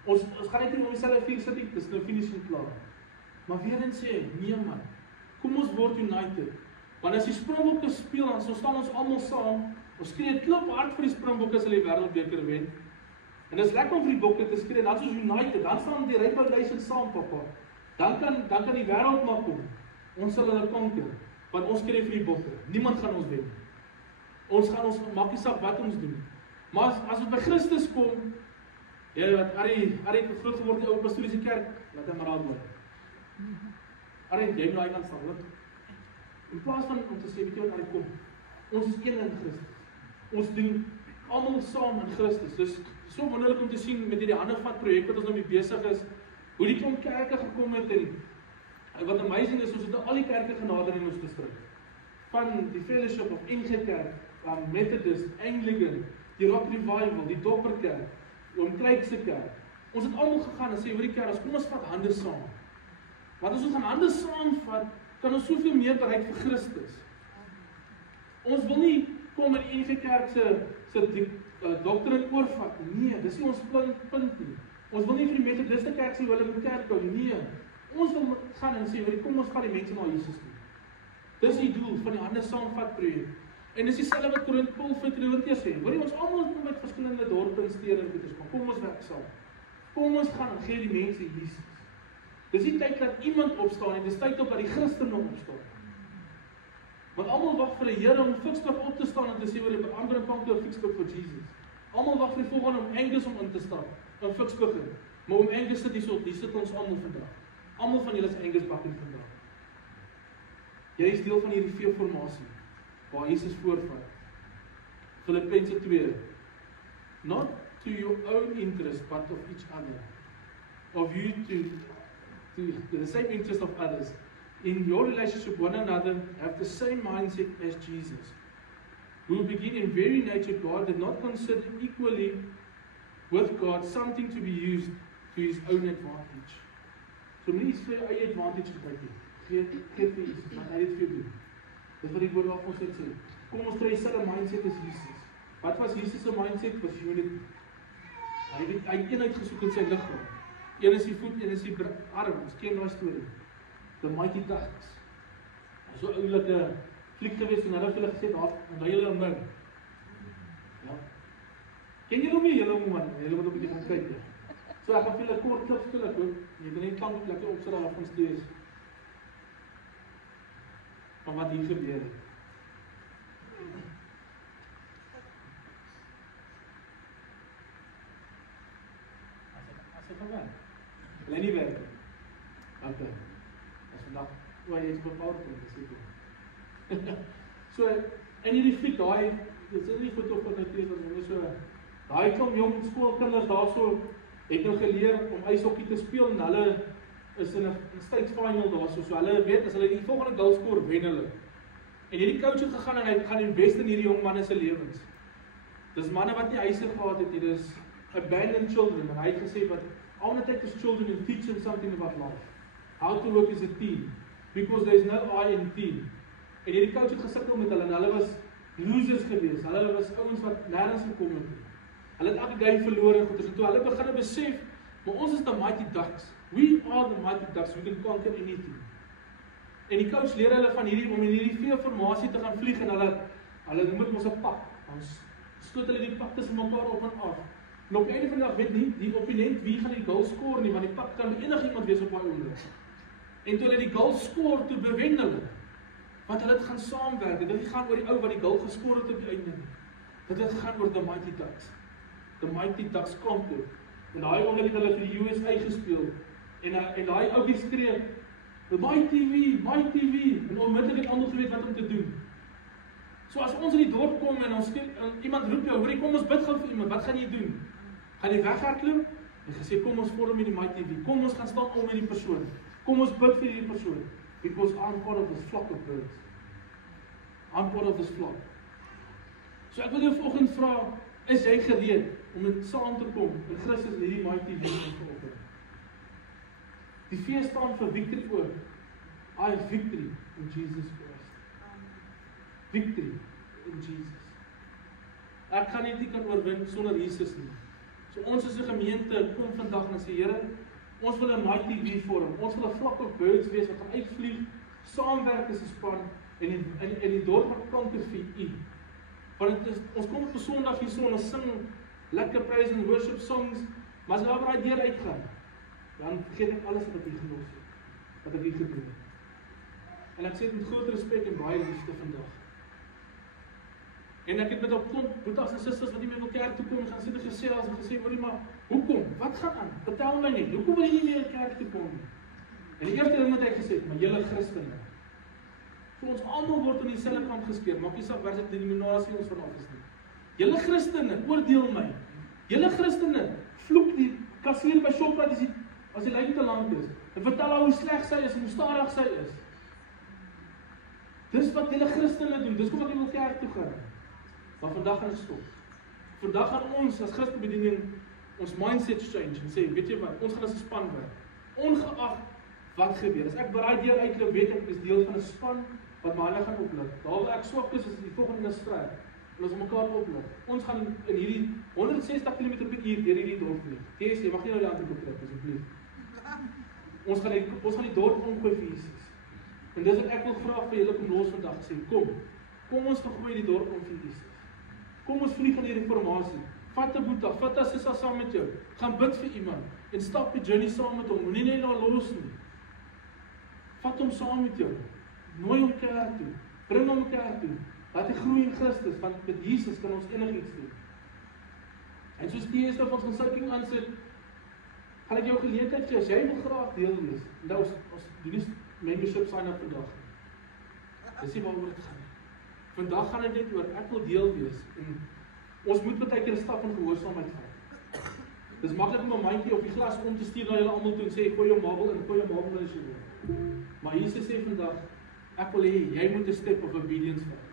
Ons gaan net nie om dieselfde vuur sit nie, dis nou finish en klaar. Maar weer eens sê, nee man, kom ons word united. Want as die Springbokke speel, dan staan ons almal saam, ons skree klop hard vir die Springbokke as hulle die wêreldbeker wen. En dit is lekker om vir die bokke te skree, dan is ons united, dan staan die Rainbow Nation saam, papa. Dan kan die wêreld maar kom. Ons sal hulle konker. Want ons skree vir die bokke. Niemand gaan ons wen. Ons maak nie saak wat ons doen. Maar as ons by Christus kom, wat Arie het groot geword in die ou pastooriese kerk, laat hy maar aan word. Arie, jy moet daai kant staan, hoor. In plaas van om te sê, weet jy wat, Arie, kom. Ons is een in Christus. Ons doen almal saam in Christus. Dus so wonderlik om te sien met hierdie handevat projek wat ons nou mee besig is, hoe die klomp kerke gekom het en wat amazing is, ons het al die kerke genader in ons distrik. Van die Fellowship of NG Kerk, Methodist, Anglican, die Rock Revival, die Dopperkerk, Oom Kruikse Kerk. Ons het almal gegaan en sê, hoor die kerk, kom ons vat hande saam. Want as ons gaan hande saam vat, kan ons soveel meer bereik vir Christus. Ons wil nie kom in die NG Kerk se doktrine oorvat. Nee, dis nie ons punt nie. Ons wil nie vir die Methodiste Kerk sê, hulle moet kerk bou. Nee, ons wil gaan en sê, kom ons vat die mense na Jesus toe. Dis die doel van die hande saamvat projek. En dis dieselfde wat Paul vir Korintiërs sê. Hoor jy, ons almal kom uit verskillende dorpe en stede en goeders, maar kom ons werk saam. Kom ons gaan en gee die mense Jesus. Dis nie tyd dat iemand opstaan en dis tyd op dat die Christene opstaan. Want almal wag vir die Here om Fiksburg op te staan en te sê, "Oor ander kant toe Fiksburg vir Jesus." Almal wag vir die volgende om Angus om in te staan in Fiksburg. Maar om Angus sit hier sit ons almal vandag. Almal van julle is Angus bakkie vandag. Jy is deel van hierdie veeformasie waar Jesus voorvat. Filippense 2. Not to your own interest, but of each other. Of you to the same interest of others. In your relationship with one another, have the same mindset as Jesus, who begin in very nature God did not consider equally with God something to be used to his own advantage. So nie is vir eie advantage gebruik nie. Geef vir Jesus, wat hy dit vir jou doen. Dis wat die woord daar ons sê. Kom ons kry dieselfde mindset as Jesus. Wat was Jesus se mindset? Was unity. Hy het eenheid gesoek in sy liggaam. Een is die voet, een is die arm. Ons ken daai storie. The Mighty Ducks. Hy's so oulike fliek gewees en hulle het hulle gesê daar en hy hulle min. Ja. Ken julle hom nie? Julle moet man, julle moet op die gaan kyk. So ek gaan vir julle kort klip speel ek hoor. Jy kan net klank lekker opsit daar van steeds. Van wat hier gebeur het. As ek gaan. Hulle nie werk. Okay. As vandag waar jy iets bepaal het, so in hierdie fliek daai dis nie foto van net is dan so daai klomp jong skoolkinders daarso het nou geleer om ijshokkie te speel en hulle is in 'n state final daarso. So hulle weet as hulle die volgende goal skoor wen hulle. En hierdie coach het gegaan en hy gaan invest in hierdie jong manne se lewens. Dis manne wat nie huise gehad het nie, dis abandoned children en hy het gesê wat I want to take these children and teach them something about life. How to work as a team. Because there is no I in team. En hierdie coach het gesukkel met hulle en hulle was losers geweest. Hulle was ouens wat nêrens gekom het nie. Hulle het elke game verloor en goeders. En toe hulle begin besef, maar ons is the Mighty Ducks. We are the Mighty Ducks. We can conquer anything. En die coach leer hulle van hierdie om in hierdie veeformasie te gaan vlieg en hulle noem dit mos 'n pak. Ons stoot hulle die pak tussen mekaar op en af. En op 'n einde van die dag weet nie die opponent wie gaan die goal skoor nie, want die pak kan enigiemand wees op daai oomblik. En toe hulle die goal skoor, toe bewen hulle. Want hulle het gaan saamwerk. Dit het gaan oor die ou wat die goal geskoor het op die einde. Dit het gaan oor the Mighty Ducks. The Mighty Ducks conquer. En daai oomblik het hulle vir die USA gespeel. En daai ou wie skree, my TV, en onmiddellik het almal geweet wat om te doen. So as ons in die dorp kom en ons iemand roep jou, hoorie kom ons bid gou vir iemand, wat gaan jy doen? Gaan jy weghardloop? En gesê kom ons vorm in die My TV. Kom ons gaan staan om met die persoon. Kom ons bid vir hierdie persoon. Because I'm part of this flock of birds. I'm part of this flock. So ek wil jou vanoggend vra, is jy gereed om met saam te kom in Christus in hierdie My TV vanoggend? Die V staan vir victory ook. I have victory in Jesus Christ. Victory in Jesus. Ek kan nie kan oorwin sonder Jesus nie. So ons as 'n gemeente kom vandag en sê Here, ons wil 'n My TV vorm. Ons wil 'n flock of birds wees wat gaan uitvlieg, saamwerk as 'n span en die dorp gaan kanker vir U. Want dit is ons kom op 'n Sondag hier so en ons sing lekker praise and worship songs, maar as jy daai deur uitgaan, dan vergeet ek alles wat ek hier gelos het, wat ek hier gedoen het. En ek sê dit met groot respek en baie liefde vandag. En ek het met op klomp broers en susters wat nie meer wil kerk toe kom, gaan sit en gesê, hoorie maar, hoekom? Wat gaan aan? Vertel my net, hoekom wil jy nie meer kerk toe kom nie? En die eerste ding wat hy gesê het, maar julle Christene. So ons almal word aan dieselfde kant geskeer, maak nie saak waar dit denominasie ons vanaf is nie. Julle Christene, oordeel my. Julle Christene, vloek die kassier by Shoprite as die lyn te lank is. En vertel haar hoe sleg sy is en hoe stadig sy is. Dis wat julle Christene doen, dis wat jy wil kerk toe gaan. Maar vandag gaan ons stop. Vandag gaan ons as Christenbediening ons mindset change en sê, weet jy wat, ons gaan as 'n span werk. Ongeag wat gebeur. As ek daai deur uitloop, weet ek is deel van 'n span wat my hulle gaan oplig. Daar waar ek swak is die volgende stryd. En ons mekaar oplig. Ons gaan in hierdie 160 km/h deur hierdie dorp vlieg. TS, jy mag nie nou die ander kant trek asseblief. Ons gaan die dorp omgooi vir Jesus. En dis wat ek wil vra vir julle kom los vandag sê, kom ons vergooi die dorp om vir Jesus. Kom ons vlieg in hierdie formasie. vat 'n boeta, vat 'n sussie saam met jou. Gaan bid vir iemand en stap die journey saam met hom. Moenie net nou los nie. Vat hom saam met jou. Nooi hom kerk toe. Bring hom kerk toe. Laat hy groei in Christus, want met Jesus kan ons enigiets doen. En soos die eerste van ons gesouking aansit, gaan ek jou geleentheid gee, as jy wil graag deel wees. Nou, ons doen nie membership sign up vandag. Dis nie waaroor dit gaan. Vandag gaan dit net oor, ek wil deel wees. En ons moet baie keer 'n stap in gehoorsaamheid vat. Dis maklik om 'n mandjie op die glas om te stuur na julle almal toe en sê, gooi jou marble in, gooi jou marble in as jy wil. Maar Jesus sê vandag, ek wil hê, jy moet 'n step of obedience vat.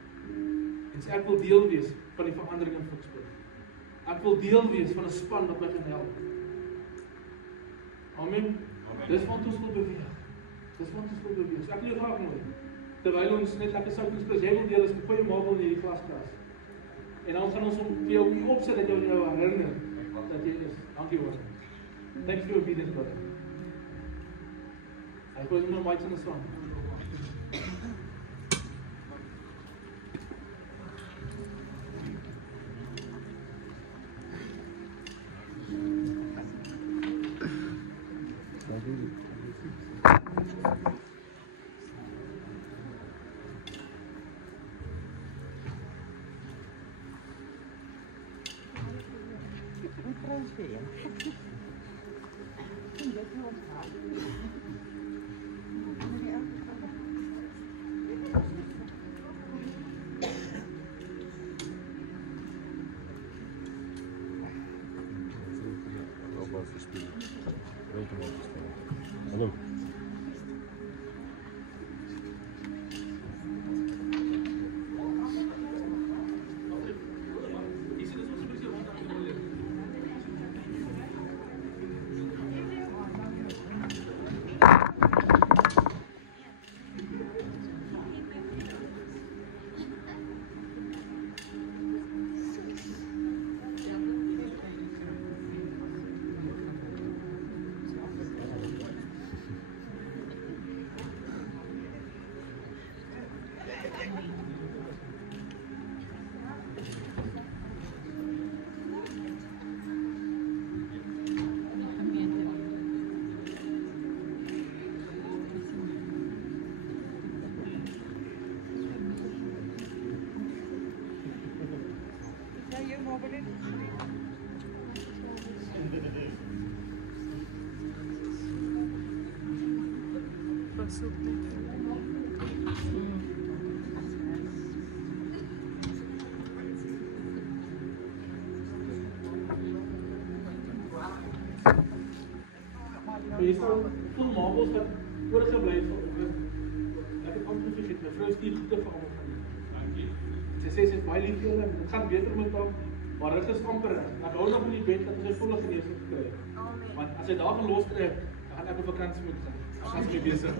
En sê, ek wil deel wees van die verandering in Ficksburg. Ek wil deel wees van 'n span wat my kan help. Amen. Dis wat ons wil beweeg. Dis wat ons wil beweeg. So ek wil jou graag nooi. Terwyl ons net lekker soutings, jy wil deel is, gooi jou marble in hierdie glasklas. En dan gaan ons vir jou opsit dat jy jou herinner dat jy is. Dankie hoor. Thank you for obedience, brother. Hy gooi nou mics in die song. Hallo. Jy sal vol marbles wat oorgebly het vanoggend. Ek het amper vergeet, my vrou stuur goede vir almal van julle. Dankie. Sy sê sy is baie lief vir julle en dit gaan beter met haar, maar dit is amper reg. Ek hou nog in die bed dat sy volle genesing kry. Amen. Want as sy daar gelos kry, dan gaan ek op vakansie moet gaan. Ek gaan mee besig.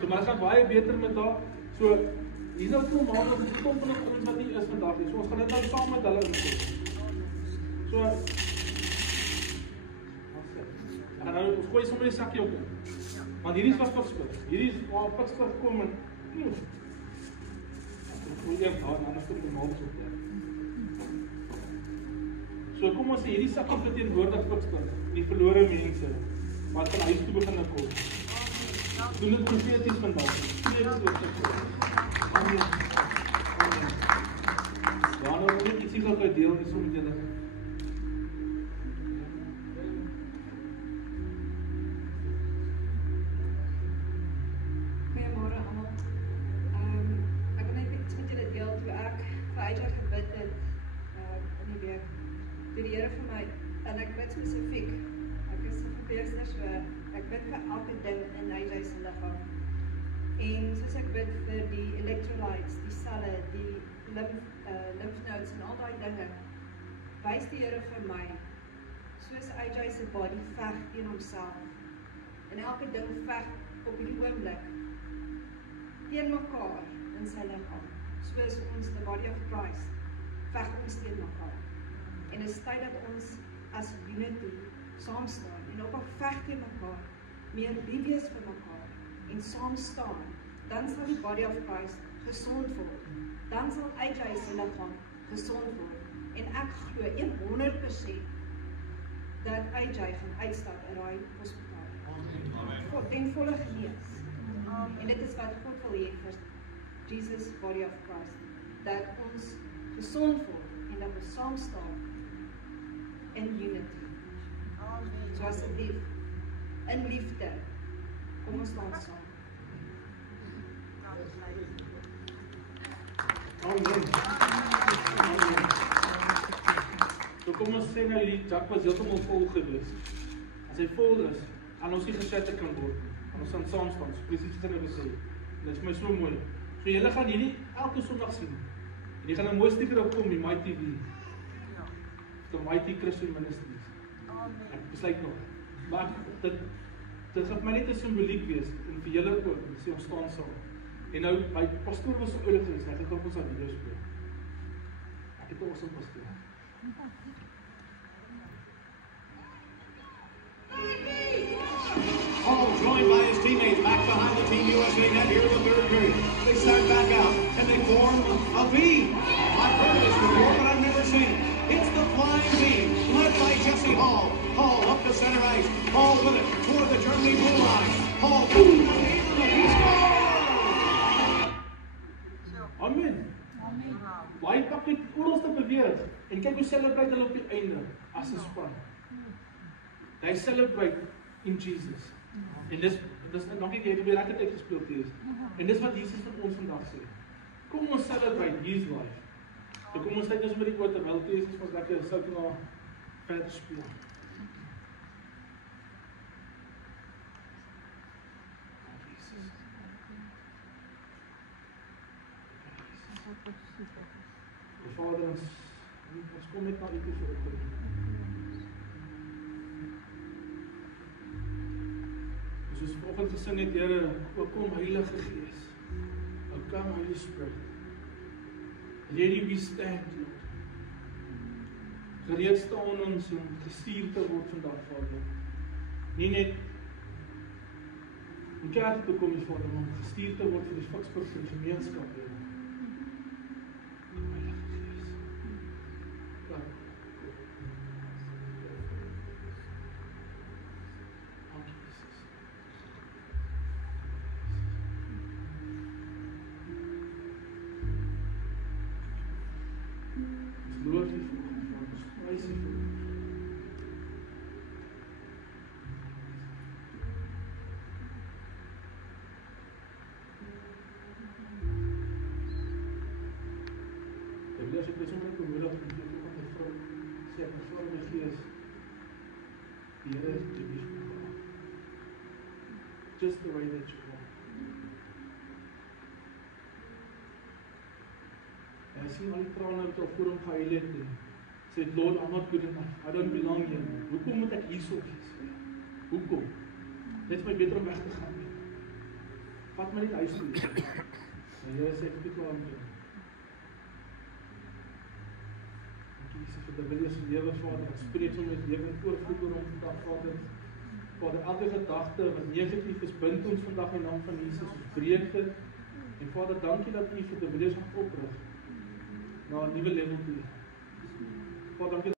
So maar dit gaan baie beter met haar. So hier nou vol marbles, dit kom van ons wat nie is vandag nie. So ons gaan dit nou saam met hulle insit. So en nou ons gooi sommer 'n sakkie op. Want hierdie is wat Ficksburg. Hierdie is waar Ficksburg kom en ons gooi eers daar en dan sit die marbles op daar. So kom ons sê hierdie sakkie verteenwoordig Ficksburg, die verlore mense wat van huis toe begin kom. Doen dit profeties vandag. Amen. Ja, nou wil ek ietsie gou deel hier so met julle. Die Here vir my, en ek bid spesifiek, ek is 'n verpleegster, so ek bid vir elke ding in hy se liggaam. En soos ek bid vir die electrolytes, die selle, die lymph nodes en al daai dinge, wys die Here vir my, soos AJ se body veg teen homself, en elke ding veg op hierdie oomblik, teen mekaar in sy liggaam, soos ons, the body of Christ, veg ons teen mekaar. En dit is tyd dat ons as unity saam staan en op 'n veg teen mekaar, meer lief wees vir mekaar en saam staan, dan sal die body of Christ gesond word. Dan sal AJ se liggaam gesond word En ek glo 100% dat AJ gaan uitstap in daai hospitaal. God ten volle genees. En dit is wat God wil hê vir Jesus Body of Christ, dat ons gesond word en dat ons saam staan in unity. So asseblief, in liefde, kom ons staan saam. Amen. So kom ons sê nou die jak was heeltemal vol gewees. As hy vol is, gaan ons nie gesette kan word nie. Gaan ons aan saam staan, so presies wat hy gesê. Dit is vir my so mooi. So julle gaan hierdie elke Sondag sien. En jy gaan 'n mooi stiker opkom die My TV. The Mighty Christian Ministries. Amen. Ek besluit nog. Maar dit gaan my net 'n simboliek wees en vir julle ook, sê ons staan saam. En nou, my pastoor was so oulik geweest, hy het op ons aan video speel. Ek het ook so pastoor. Hall joined by his teammates back behind the Team USA net here in the third period. They start back out and they form a V. I've heard this before, but I've never seen it. It's the flying V, led by Jesse Hall. Hall up the center ice. Hall with it toward the Germany blue line. Hall boom, he scores! Amen. Baie pak net oral te beweeg en kyk hoe celebrate hulle op die einde as 'n span. They celebrate in Jesus. En dis nog nie jy het weer lekker tyd gespeel hier. En dis wat Jesus vir ons vandag sê. Kom ons celebrate his life. So kom ons kyk ons met die oor terwyl Jesus ons lekker sou na verder speel. Vader, ons kom net na U toe vir oggend. Soos vanoggend gesing het, Here, o kom Heilige Gees. O come Holy Spirit. Ready we stand, Lord. Gereed staan ons om gestuur te word vandag, Vader. Nie net om kerk te kom, Vader, maar om gestuur te word vir die Fiksburg se gemeenskap, Here. Just the way that you are. En I sien al die trane wat al voor hom gehuil het en sê, Lord, I'm not good enough. I don't belong here. Hoekom moet ek hierso wees? Hoekom? Dit is my beter om weg te gaan. Vat my net huis toe. En jy sê, ek het klaar met jou. Jesus, vir die wil se lewe, Vader, ek spreek so met lewe en oorvloed oor hom vandag, Vader. Vader, elke gedagte wat negatief is, bind ons vandag in naam van Jesus, ons breek dit. En Vader, dankie dat U vir die wil gaan oprig na 'n nuwe level toe. Vader, dankie